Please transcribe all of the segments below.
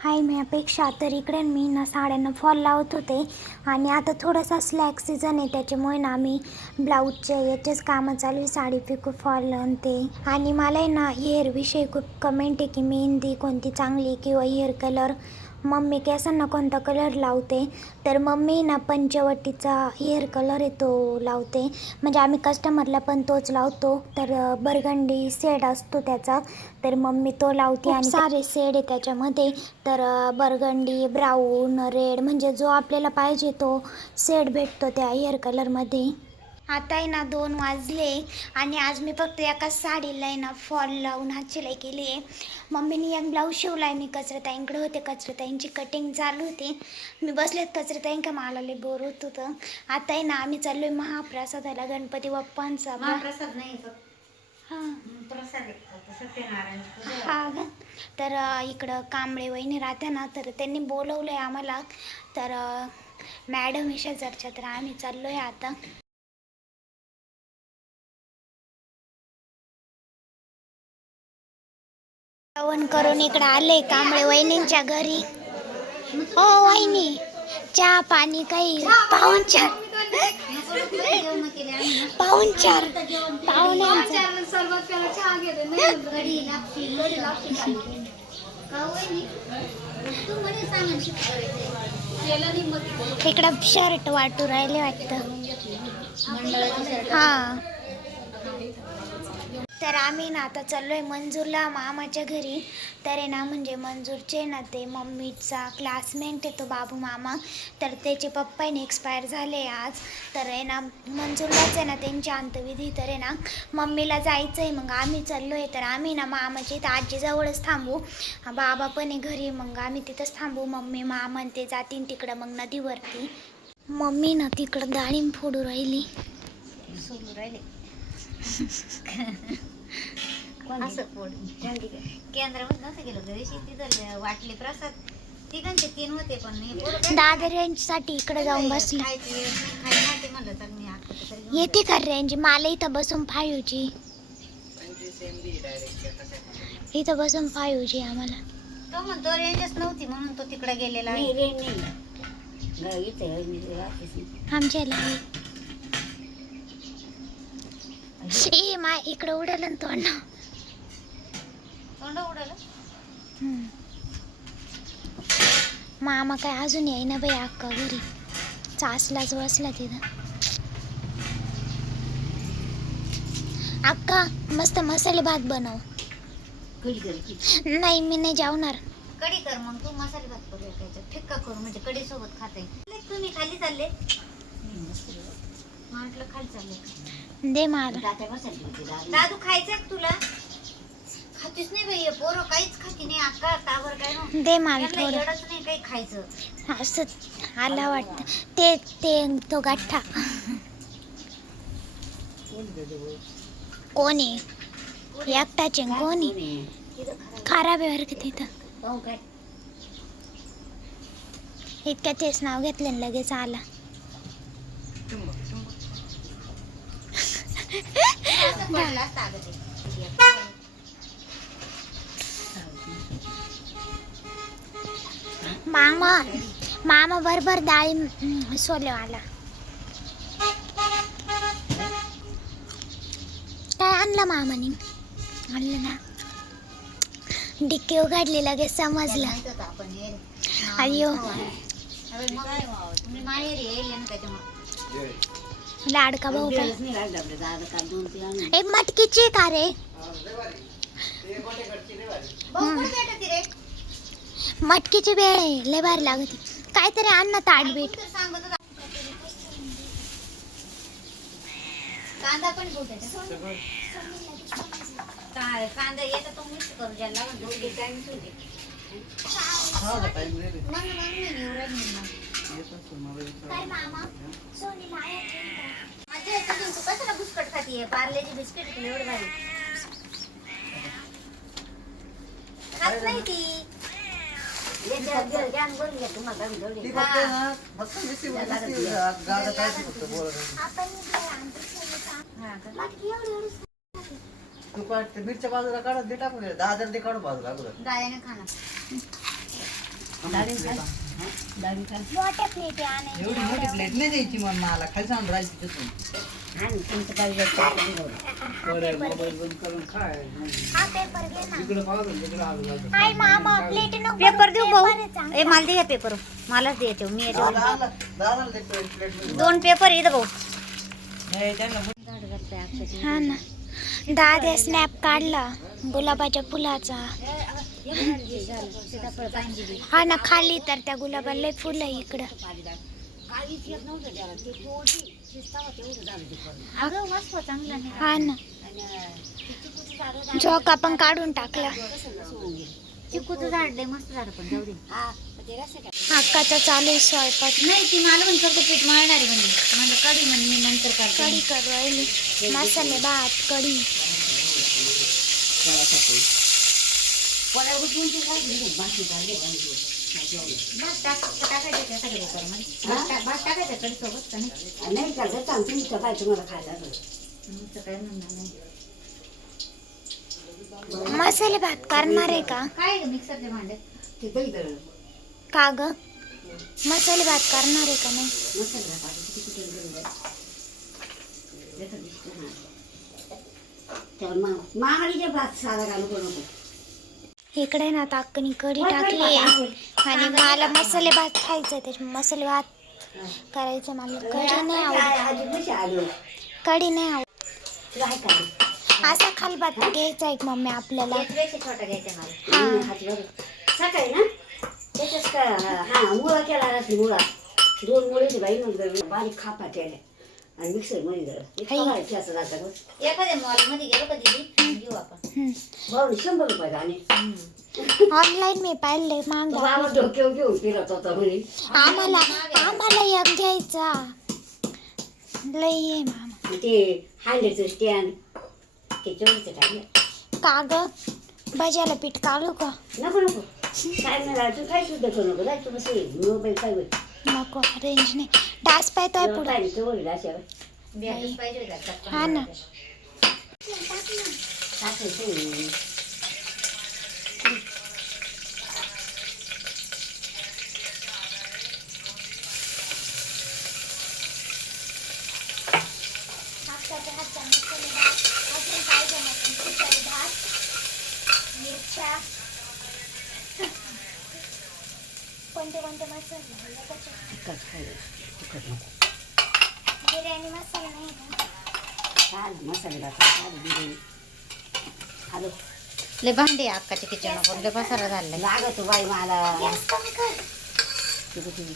हाय मी अपेक्षा तर इकडे मी ना साड्यांना फॉल लावत होते. आणि आता थोडासा स्लॅक सीझन आहे त्याच्यामुळे ना आम्ही ब्लाऊजचे याचेच कामं चालू आहे साडी पिकू फॉल आणि ते. आणि मला आहे ना हेअरविषयी खूप कमेंट आहे की मेहंदी कोणती चांगली किंवा हेअर कलर मम्मी केसांना कोणता कलर लावते तर मम्मी ना पंचवटीचा हेअर कलर आहे तो लावते. म्हणजे आम्ही कस्टमरला पण तोच लावतो. तर बरगंडी सेड असतो त्याचा तर मम्मी तो लावते आणि सारे सेड आहे त्याच्यामध्ये. तर बरगंडी ब्राऊन रेड म्हणजे जो आपल्याला पाहिजे तो सेड भेटतो त्या हेअर कलरमध्ये आता आहे ना दोन वाजले आणि आज मी फक्त एका साडीला आहे ना फॉल लावून हात शिलाई केली आहे. मम्मीने एक ब्लाऊज शिवला आहे मी कचरताईंकडे होते कचरताईंची कटिंग चालू होती. मी बसलेत कचरताईं का मला लई बोर होत होतं. आता आहे ना आम्ही चाललो आहे महाप्रसादाला गणपती बाप्पांचा महाप्रसाद नाही हां. हा तर इकडं कांबळे वहिनी राहत्या ना तर त्यांनी बोलवलं आहे आम्हाला. तर मॅडम आहे शेजारच्या तर आम्ही चाललो आहे आता. जेवण करून इकडं आले कांबळे वहिनींच्या घरी. ओ वहिनी चहा पाणी काही. पाहून चार पाहून चार पाहून इकडं शर्ट वाटू राहिले वाटतं. हा. तर आम्ही ना आता चाललोय मंजूरला मामाच्या घरी. तर आहे ना म्हणजे मंजूरचे ना ते मम्मीचा क्लासमेट आहे तो बाबू मामा. तर त्याचे पप्पाने एक्सपायर झाले आज. तर आहे ना मंजूरलाच आहे ना त्यांची अंतविधी तर आहे ना मम्मीला जायचं आहे मग आम्ही चाललो आहे तर आम्ही ना मामाच्या इथं आजीजवळच थांबू. बाबा पण आहे घरी. मग आम्ही तिथंच थांबू. मम्मी मामा ते जातील तिकडं मग नदीवरती. मम्मी ना तिकडं डाळिंब फोडू राहिली. सोलू राहिले. असं पोट. केंद्रामध्ये नव्हतं गेलो दिवशी तिथं वाटले प्रसाद. तिघांचे तीन होते पण मी दादा रेंजसाठी इकडे जाऊन बसले. येते का रेंज मला इथं बसून फायू जी इथं बसून फायू जी आम्हाला. तो म्हणतो रेंजच नव्हती म्हणून तो तिकडे गेलेला आहे. आमच्याला आहे. शी मा इकडं उडालं ना तोंड. तोंड उडालं. मामा काय अजून येई ना बाई अक्का घरी. चासलाच बसला तिथं. अक्का मस्त मसाले भात बनव. नाही मी नाही जेवणार. कढी कर मग तू मसाले भात त्याच्यात. फिक्का करू म्हणजे कढी सोबत खाता. तुम्ही खाली चालले. म्हटलं खाली चालले दे मला दादू खायचं का तुला? खातीच नाही बाई हे पोरं काहीच खाती नाही अक्का तावर काय ना? दे मला त्यांना थोडं. येडच नाही काही खायचं. असं आला वाटतं. ते ते तो गाठा. कोणी एकटाचे कोणी खराब आहे बरं का तिथं. इतक्या तेच नाव घेतलं आणि लगेच आला. मामा मामा बरोबर डाळी सोले आला काय आणलं मामाने? आणलं ना. डिक्की उघडली लगेच समजलं. व्हावं? तुम्ही माहेरी येईल ना त्याच्यामुळे. लाडका भाऊ काय? एक मटकीची का रे? मटकीची वेळ आहे लय भारी लागते काहीतरी आण ना सांगत होता. कांदा पण कांदा येतात तो मिक्स करू ज्याला टाइम कशाला बिस्कट खातीये पार्लेची बिस्किट तुला एवढं भारी. खात नाही ती. फक्त ना, फक्त गाडं फक्त काढ ते बीडच्या बाजूला काढत दे टाकून दे. दादर ते काढून बाजूला अगोदर. डाळ्याने खाणार. मोठ्या प्लेटी आणायची एवढी मोठी प्लेट नाही द्यायची मग मला. खाली राहायची तिथून. हा पेपर घे ना आई मामा प्लेट नको पेपर देऊ भाऊ. ए मला दे पेपर मलाच दे याच्यावर मी याच्यावर. दादाला दादाला ते प्लेट प्लेटमध्ये. दोन पेपर इथं भाऊ. हे त्यांना हा ना. दादा स्नॅप काढला गुलाबाच्या फुलाचा. हा ना खाली तर त्या गुलाबाला लय फुलं आहे इकडं. अगं चांगला नाही हा ना. झोक पण काढून टाकला. चिकूचं झाड लय मस्त झाड पण जाऊ दे हक्काचा चालू आहे स्वयंपाक. नाही ती मला पण फक्त पीठ मारणार आहे म्हणजे म्हणजे कढी म्हणजे मी नंतर करते कढी करू राहिली. मसाले भात कढी. भात टाक टाकायचं त्या सगळ्या कुकरमध्ये भात टाक- भात टाकायचं कढी सोबत का नाही? नाही का जर चांगली तुमचं काय तुम्हाला खायला. तुमचं काय म्हणणं नाही. मसाले भात करणार आहे का? काय ग मिक्सरच्या भांड्यात ते दही दळण का ग? मसाले भात करणार आहे का नाही? मसाला टाकायचं किती कुठे दळून द्या. त्याचं दिसतं ना. त्यावर मा मामाने भात साधा घालू करू नको? इकडे ना ताकणी कढी टाकली आहे. आणि मला मसाले भात खायचं आहे त्याच्या मसाले भात करायचं मला कढी नाही आवडत. कढी नाही आवडत. असा खालभात घ्यायचा आहे मम्मी आपल्याला? दोन मुळे बाई मग बारीक खापा केल्या आणि मिक्सरमध्ये दळ हाय. असं जातं गं. एखाद्या मॉलमध्ये गेलो का दिदी? घेऊ आपण. भाऊ शंभर रुपये आणि ऑनलाईन मी पाहिले मांग बाबा डोक्यावर घेऊन फिरत होता म्हणे. आम्हाला आम्हाला एक घ्यायचा. लय आहे मामा. ते हांड्याचं स्टँड ते चोरीचं टाकलं का ग भज्याला पीठ काढू का? नको नको. काय नाही राहत, तू काय सुद्धा करू नको. जाय तू बस मोबाईल काय होईल नको रेंज नाही. डास पाहतोय पुढे काय नाही चोरी अशा बॅगच पाहिजे होता चटकन हा ना टाकायचं हाताच्या हातचा मसाले भात अजून काय जमत नाही खिचडी भात मिरच्या कोणते कोणते मसाले घालले त्याच्यात? तिखट खायला तिखट नको बिर्याणी मसाला नाही का मसाले घातला बिर्याणी हॅलो लय भांडे अक्काच्या किचन लय पसारा लागत बाई मला गॅस कमी कर तिथे तिथे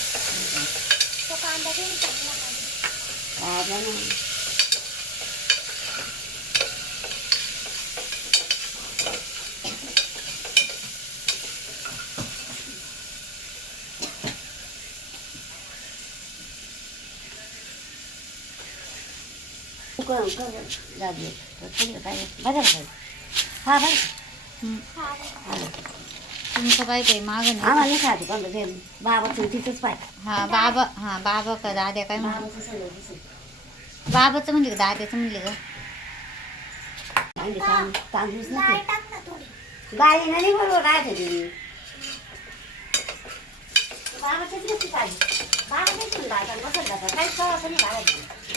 तो कांदा घेऊन चांगला काढ. काय ना कर कर लागले पुढे काय बरं काय हा बरं हा, तुमचं काय काय माग नाही आम्हाला खायचं कोणतं ते बाबाचं तिथंच पाहिजे हा बाबा हा बाबा का दाद्या काय म्हणले बाबाचं सगळं दिसेल बाबाचं म्हणले का दाद्याचं म्हणले का आणि तांद तांदूळच डाळ नाही टाक ना थोडी गाडी नाही बरोबर काय ते बाबाच्याच बाबा नाही काहीच कळायचं नाही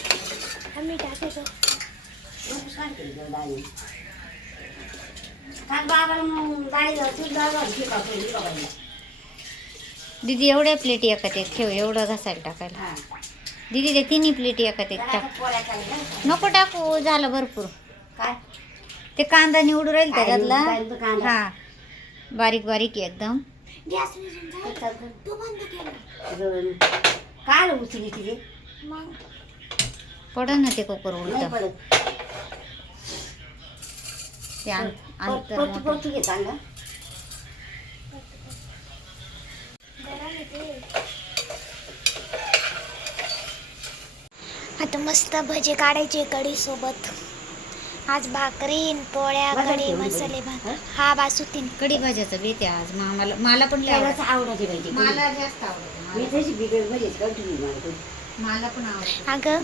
दीदी एवढ्या प्लेटी एकात एक ठेव एवढं घासायला टाकायला. दीदी ते तिन्ही प्लेटी एकात एक जरा टाक. नको टाकू झालं भरपूर. काय? ते कांदा निवडून राहील त्याच्यातला. तो? हा. बारीक बारीक आहे एकदम. काय? तू उचली तिथे? पडन ना ते कुकर उलट. ते अंतर मोठं. आता मस्त भजे काढायचे कढी सोबत आज भाकरी पोळ्या भाकरी कढी मसाले. भात. हा? बासुतीन कढी भाज्याचं बेत आज. मामाला मला पण आवडतं. मला जास्त आवडतं मला- मला. मला पण आवडतं. अगं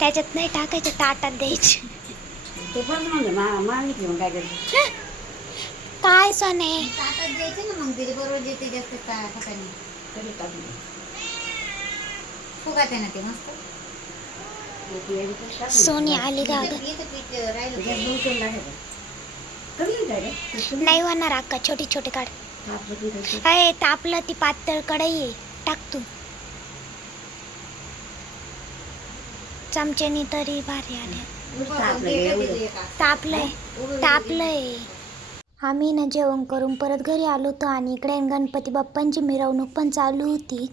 त्याच्यात नाही टाकायचं ताटात द्यायची. ते पण म्हणलं मा मागितली मग काय करते? काय सोने? ताटात द्यायचे ना मग त्याच्या बरोबर जे ते जास्त ता- हाताने. कधी टाकली फुगात आहे ना ते मस्त. मग ती एवढी कशी टाकली? सोनी आली का इथं अगं इथं पीठ राहिलं त्याच्यात होतं. दोन तीन टाकायचं. कमी नाही काय रे? ते कमी नाही होणार अक्का छोटी छोटी काढ. आपलं पीठ. अय तापलं ती पातळ कढई आहे. टाक तू. चमच्यानी तरी भारी का- तापलंय तापलंय. आम्ही ना जेवण करून परत घरी आलो होतो आणि इकडे गणपती बाप्पांची मिरवणूक पण चालू होती.